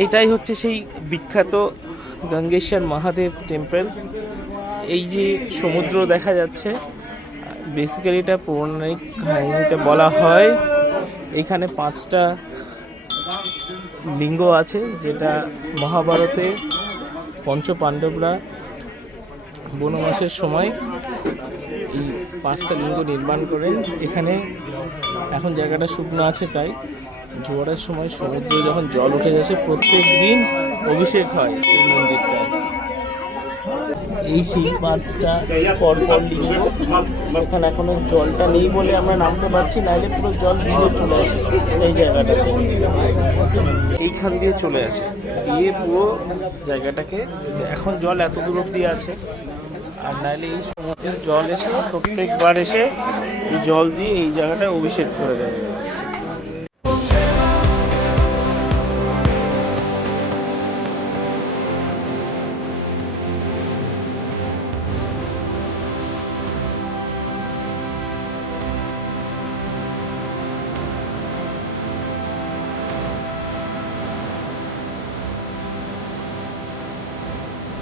এইটাই হচ্ছে সেই বিখ্যাত গঙ্গেশ্বর মহাদেব টেম্পল। এই যে সমুদ্র দেখা যাচ্ছে, বেসিক্যালি এটা পৌরাণিক কাহিনীতে বলা হয় এখানে 5টা লিঙ্গ আছে, যেটা মহাভারতে পঞ্চপাণ্ডবরা বনবাসের সময় এই 5টা লিঙ্গ নির্মাণ করেন। এখানে এখন জায়গাটা শুকনো আছে, তাই জোয়ারের সময় সমুদ্রে যখন জল উঠে যাচ্ছে প্রত্যেক দিন অভিষেক হয় এই মন্দিরটায়। এই সেই 5টা পরপর লিঙ্গ। এখানে এখনো জলটা নেই বলে আমরা নামতে পারছি, নাইলে পুরো জল ভিজে চলে আসে এই জায়গাটাতে। এইখান দিয়ে চলে আসে, দিয়ে পুরো জায়গাটাকে, এখন জল এত দূর অব্দি আছে, আর নাইলে এই সমুদ্রের জল এসে প্রত্যেকবার এসে এই জল দিয়ে এই জায়গাটা অভিষেক করে দেয়।